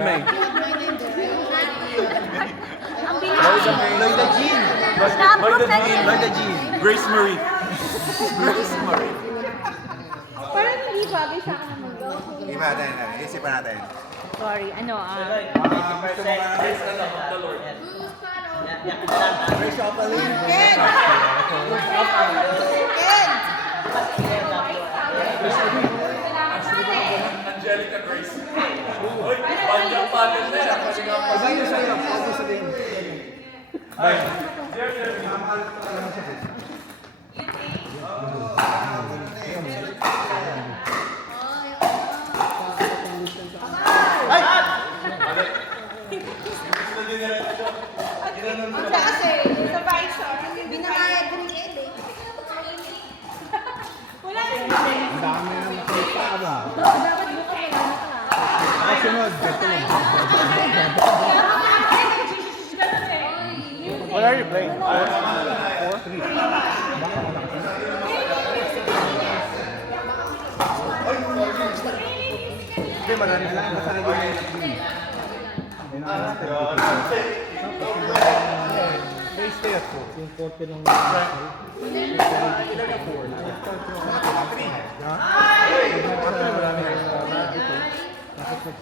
May. Lloyda Jean. Lloyda Jean. Grace Marie. Grace Marie. Parang hindi bagay sa akin naman. Iba natin, isipan natin. Sorry, ano Gusto mo nga. Grace of the Ken! Angelica Grace. Uy, panjang pagal na yan. Pagay sa'yo, pagay sa din. Bye. kasi, sa Vice, binayad ko ni Ed eh. Wala rin. Ang dami na nakita ba? Dapat buka wala na ka. Kasunod, gato. What are you playing? 4? 3. Hindi, marami lang. Basta naging may screen. Stay at 4. Yung 40 ng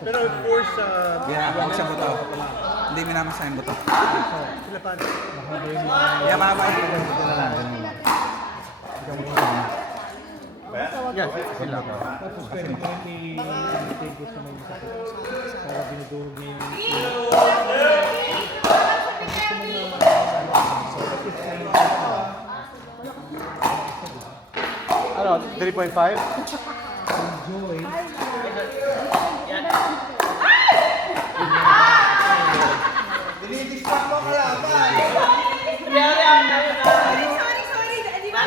pero force yeah, huwag sa buto. Hindi minamasahin buto. Sila pa. Yeah, mahaba. Yeah, sila. Tapos pwede ko i-take sa may sakit. Para binudurog niya yung ano, 3.5? Enjoy. Dinidistract mo ka lang ba? Sorry. Di ba?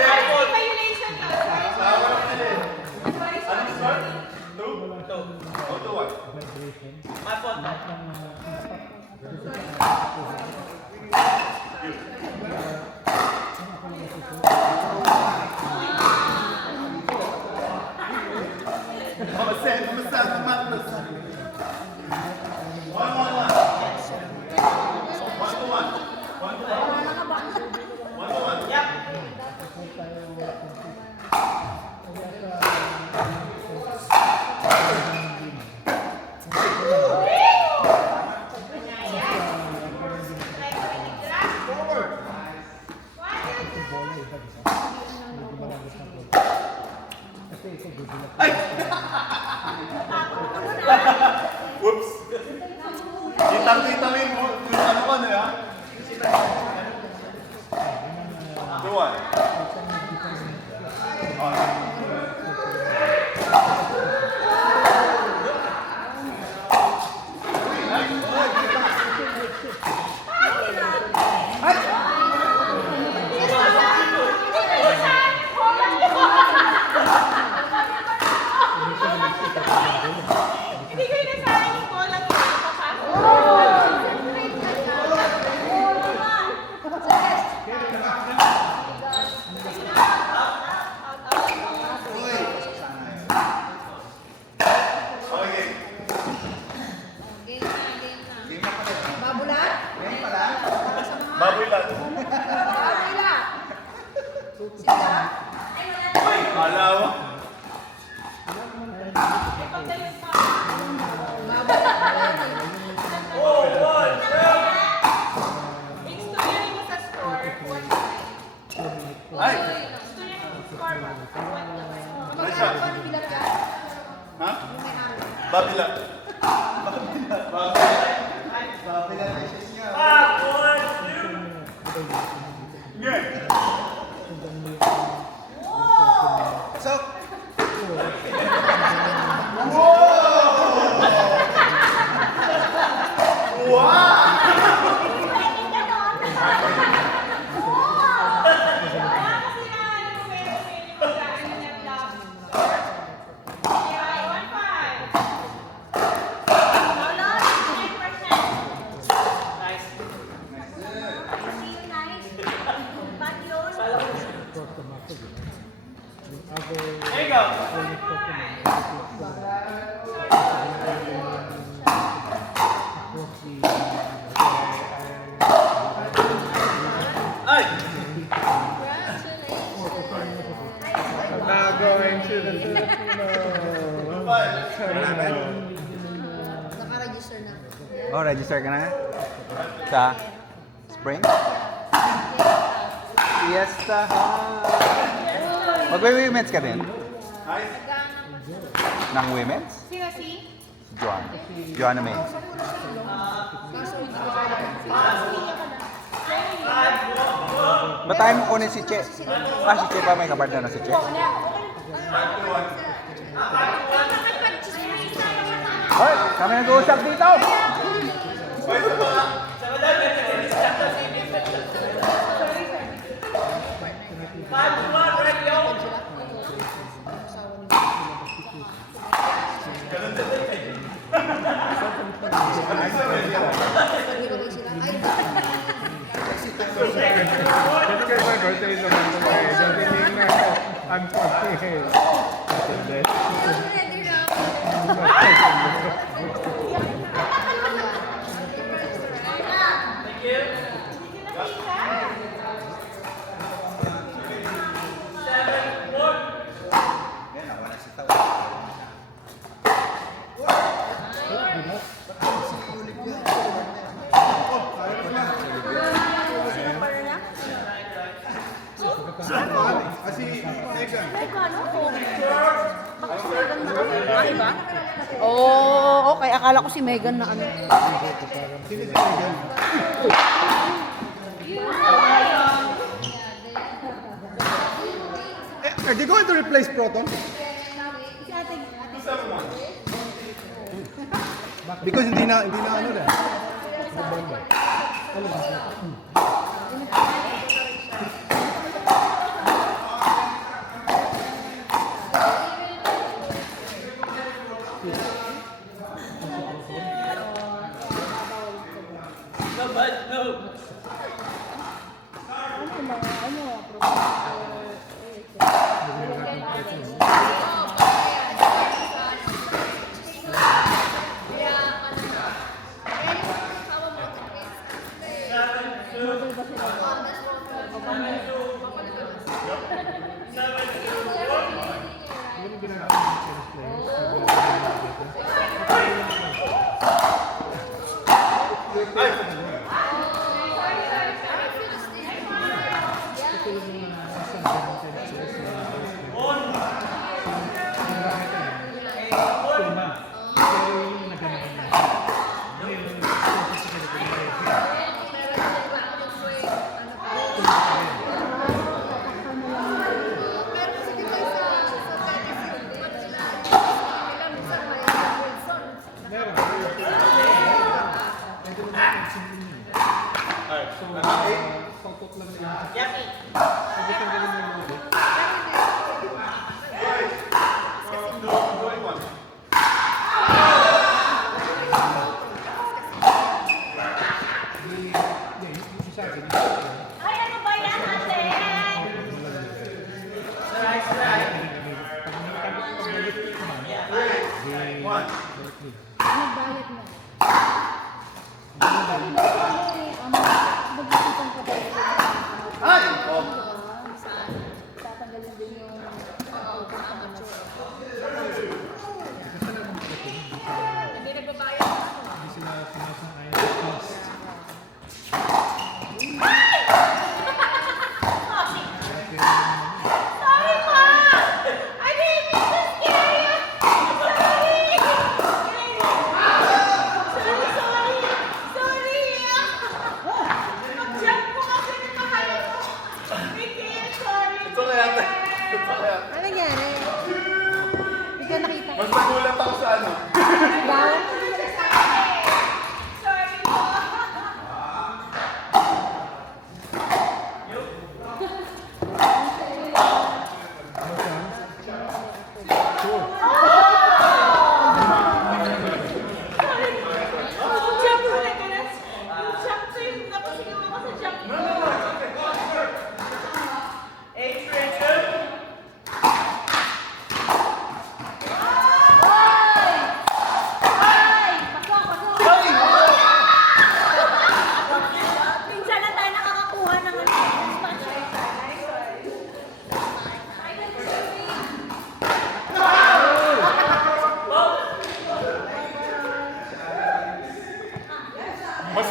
iPhone. Violation ka. Sorry. Whoops! Kitang-kitangin mo. Ano ka na yan? Duwan. Hindi ko inasahan yung bola ko. Baboy lang. Kala mo. Extuloy mo sa score. Ay! Extuloy mo sa score. Ano siya? Ha? Babila. Yeah. So, Nice. Oh, register ka na? Sa Spring? Fiesta Hut. Magwe-women's ka din? Ng women's? Sino si? Si Joanna. Joanna May. Ba't tayo mo kunin si Che? Ah, si Che pa may kapartner na si Che? Hoy, kami nag-uusap dito! I'm fucking Oh, okay. Akala ko si Megan na ano. Are they going to replace Proton? Because hindi na ano na. Ay, ano ba yan, ate? Nagbayad na. Tatanggalin Mas,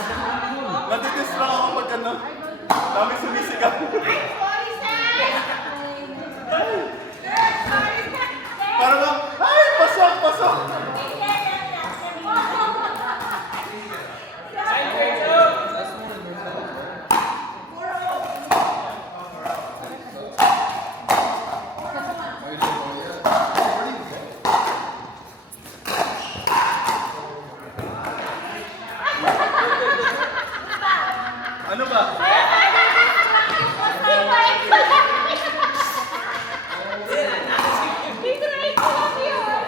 nadidistract ako pag ano, dami sumisigaw. Sorry, Sam! Sorry, Sam! Para bang, ay, pasok, pasok! Ano ba? Tinry ko lang yun.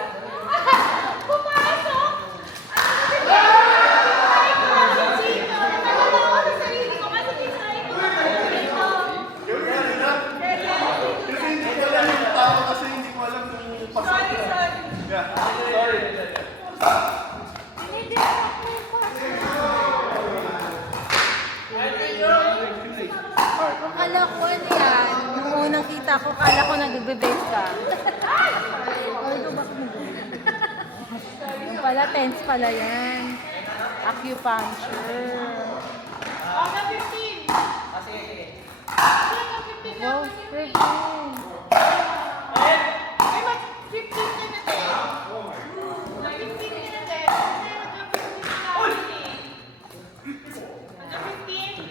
Pumasok. Kasi hindi ko alam yung tao kasi hindi ko alam kung pasok. Sorry, sorry. Yeah, sorry. Akala ko ano yan. Nung unang kita ko, akala ko nagbe-base ka. Ay, ko bakit yung pala, tense pala yan. Acupuncture. Hanggang 15. Hanggang 15 Wow, lang. perfect. Ay, mag 15 ka na din. Mag 15 ka na din. Kasi hanggang 15 na lang eh. Hanggang 15.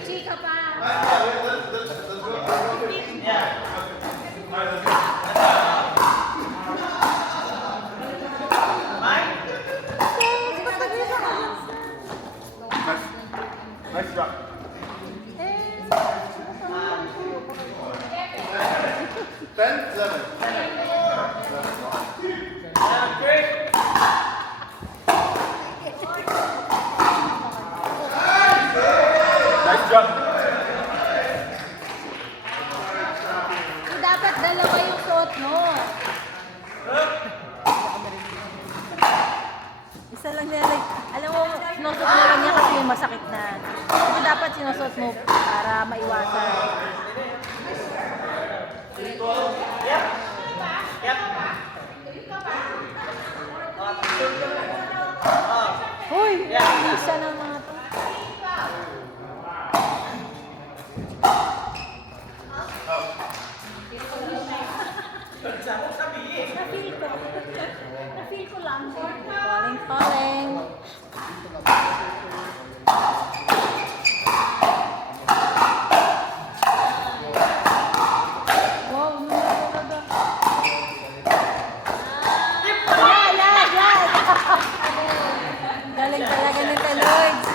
Chika pa. Nice job. Ten, 7. Nice job. Dapat dalawa yung suot mo. Isa lang niya, like, alam mo, sinusuot mo lang niya kasi yung masakit na. Ito dapat sinusuot mo para maiwasan. Hoy, hindi siya ng mga to. Na-feel ko lang. Falling. Wow, talaga. Yan. Galing talaga ng Lloyds.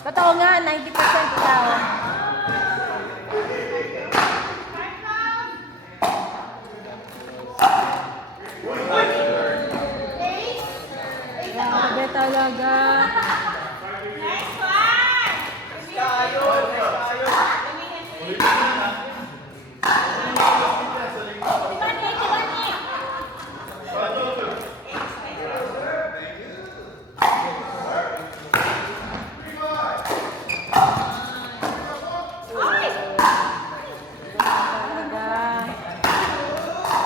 Totoo nga, 90% ikaw. Grabe talaga. Next one! Talaga.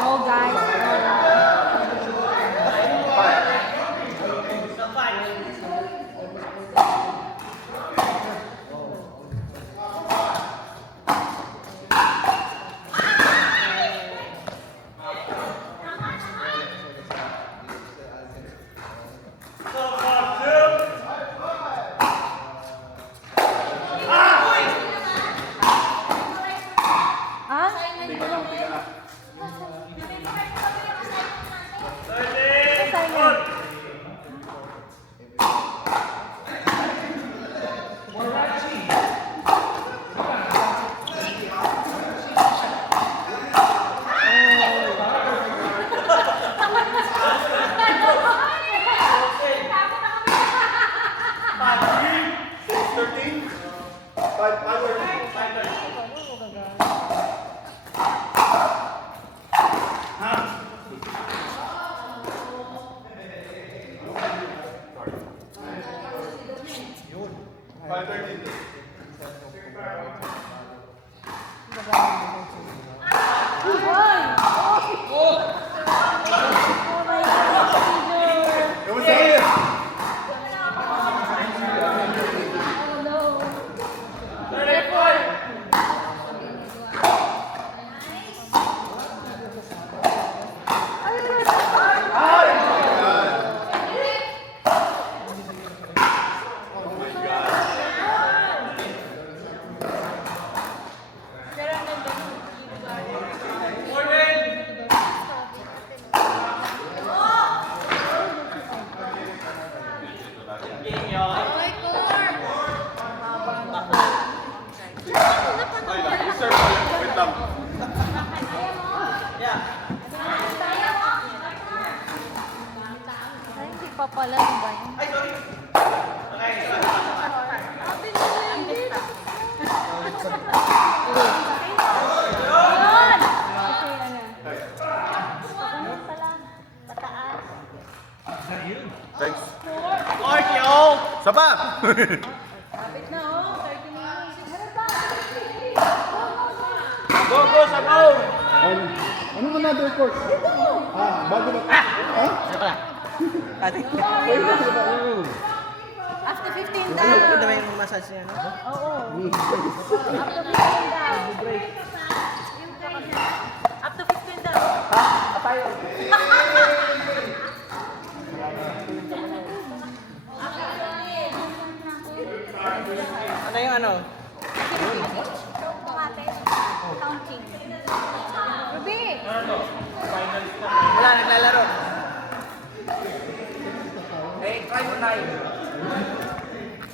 Go guys. Ah? Assignment. Saba! Kapit na oh, 30 minutes. Go, go, sa go! Ano mo na court? Bago ba? Ha? After 15 Ano po daw. naman yung massage niya, no? Oo. After 15 daw. After 15 daw. Ano yung ano? Counting. Ruby! Wala, naglalaro. Eh, try mo 9.